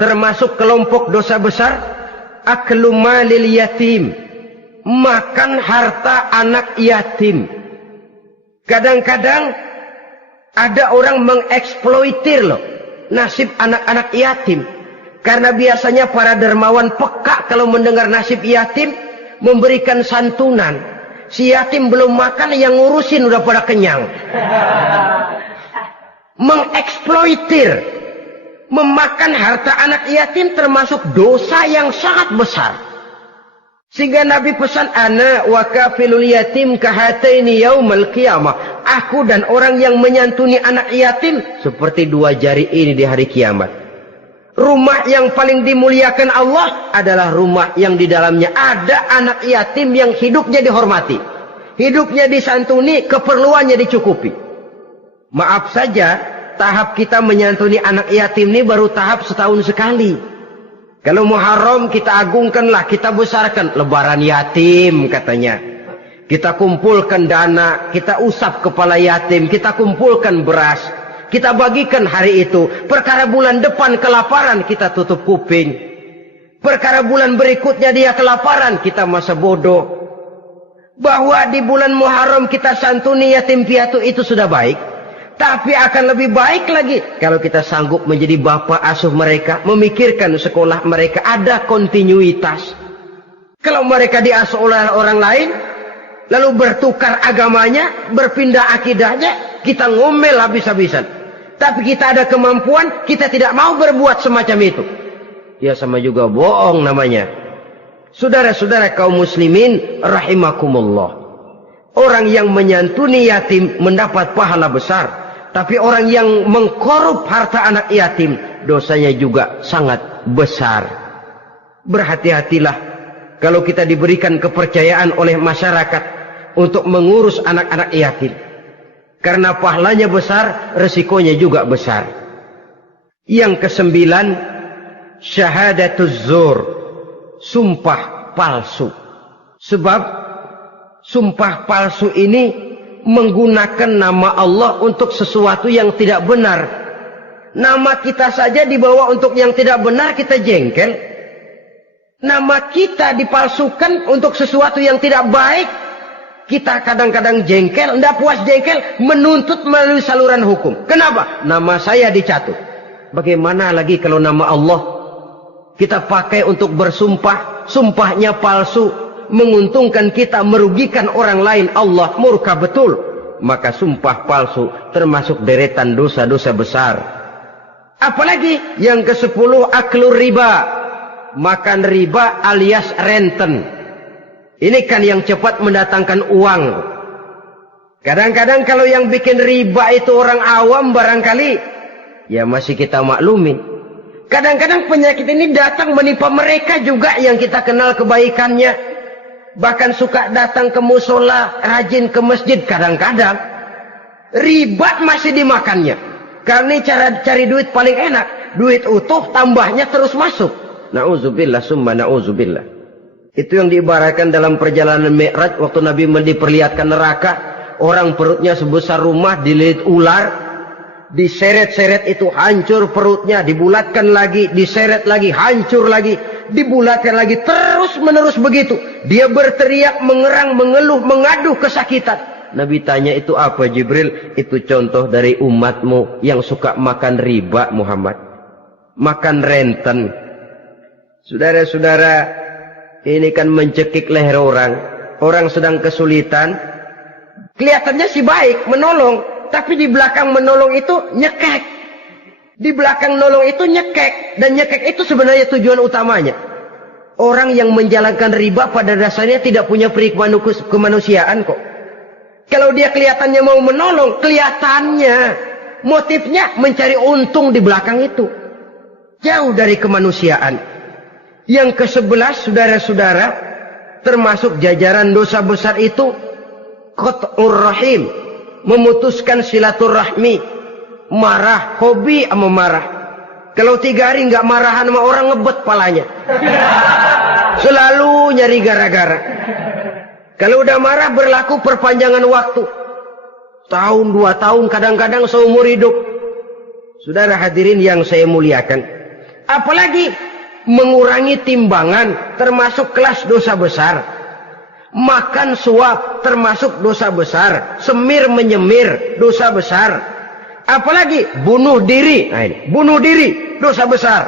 termasuk kelompok dosa besar, aklu malil yatim, makan harta anak yatim. Kadang-kadang ada orang mengeksploitir loh nasib anak-anak yatim. Karena biasanya para dermawan peka kalau mendengar nasib yatim, memberikan santunan. Si yatim belum makan, yang ngurusin udah pada kenyang. Mengeksploitir, memakan harta anak yatim termasuk dosa yang sangat besar. Sehingga Nabi pesan, ana wa kafilul yatim kahataini yaumal qiyamah. Aku dan orang yang menyantuni anak yatim seperti dua jari ini di hari kiamat. Rumah yang paling dimuliakan Allah adalah rumah yang di dalamnya ada anak yatim yang hidupnya dihormati, hidupnya disantuni, keperluannya dicukupi. Maaf saja, tahap kita menyantuni anak yatim ini baru tahap setahun sekali. Kalau Muharram kita agungkanlah, kita besarkan. Lebaran yatim katanya. Kita kumpulkan dana, kita usap kepala yatim, kita kumpulkan beras, kita bagikan hari itu. Perkara bulan depan kelaparan, kita tutup kuping. Perkara bulan berikutnya dia kelaparan, kita masa bodoh. Bahwa di bulan Muharram kita santuni yatim piatu itu sudah baik. Tapi akan lebih baik lagi kalau kita sanggup menjadi bapak asuh mereka, memikirkan sekolah mereka, ada kontinuitas. Kalau mereka diasuh oleh orang lain, lalu bertukar agamanya, berpindah akidahnya, kita ngomel habis-habisan. Tapi kita ada kemampuan, kita tidak mau berbuat semacam itu. Ya sama juga bohong namanya. Saudara-saudara kaum muslimin rahimakumullah. Orang yang menyantuni yatim mendapat pahala besar. Tapi orang yang mengkorup harta anak yatim, dosanya juga sangat besar. Berhati-hatilah kalau kita diberikan kepercayaan oleh masyarakat untuk mengurus anak-anak yatim. Karena pahalanya besar, resikonya juga besar. Yang kesembilan, syahadatuz zur, sumpah palsu. Sebab sumpah palsu ini menggunakan nama Allah untuk sesuatu yang tidak benar. Nama kita saja dibawa untuk yang tidak benar, kita jengkel. Nama kita dipalsukan untuk sesuatu yang tidak baik, kita kadang-kadang jengkel, tidak puas jengkel, menuntut melalui saluran hukum. Kenapa? Nama saya dicatut. Bagaimana lagi kalau nama Allah kita pakai untuk bersumpah, sumpahnya palsu, menguntungkan kita, merugikan orang lain, Allah murka betul. Maka sumpah palsu termasuk deretan dosa-dosa besar. Apalagi yang ke-10, aklur riba, makan riba alias renten. Ini kan yang cepat mendatangkan uang. Kadang-kadang kalau yang bikin riba itu orang awam barangkali, ya masih kita maklumin. Kadang-kadang penyakit ini datang menimpa mereka juga yang kita kenal kebaikannya. Bahkan suka datang ke musola, rajin ke masjid kadang-kadang. Riba masih dimakannya. Karena cara cari duit paling enak. Duit utuh tambahnya terus masuk. Na'udzubillah summa na'udzubillah. Itu yang diibaratkan dalam perjalanan Mi'raj waktu Nabi diperlihatkan neraka. Orang perutnya sebesar rumah dililit ular. Diseret-seret itu hancur perutnya. Dibulatkan lagi, diseret lagi, hancur lagi. Dibulatkan lagi, terus menerus begitu. Dia berteriak, mengerang, mengeluh, mengaduh kesakitan. Nabi tanya, itu apa Jibril? Itu contoh dari umatmu yang suka makan riba Muhammad. Makan renten. Saudara-saudara, ini kan mencekik leher orang. Orang sedang kesulitan. Kelihatannya sih baik, menolong. Tapi di belakang menolong itu nyekek. Di belakang nolong itu nyekek. Dan nyekek itu sebenarnya tujuan utamanya. Orang yang menjalankan riba pada dasarnya tidak punya peri kemanusiaan kok. Kalau dia kelihatannya mau menolong, kelihatannya motifnya mencari untung di belakang itu. Jauh dari kemanusiaan. Yang ke-11, saudara-saudara, termasuk jajaran dosa besar itu qat'ur rahim, memutuskan silaturahmi. Marah, hobi sama marah. Kalau 3 hari nggak marahan sama orang, ngebet palanya. Selalu nyari gara-gara. Kalau udah marah berlaku perpanjangan waktu. Tahun, 2 tahun, kadang-kadang seumur hidup. Saudara hadirin yang saya muliakan. Apalagi mengurangi timbangan termasuk kelas dosa besar. Makan suap termasuk dosa besar. Semir menyemir dosa besar. Apalagi bunuh diri. Nah ini, bunuh diri dosa besar.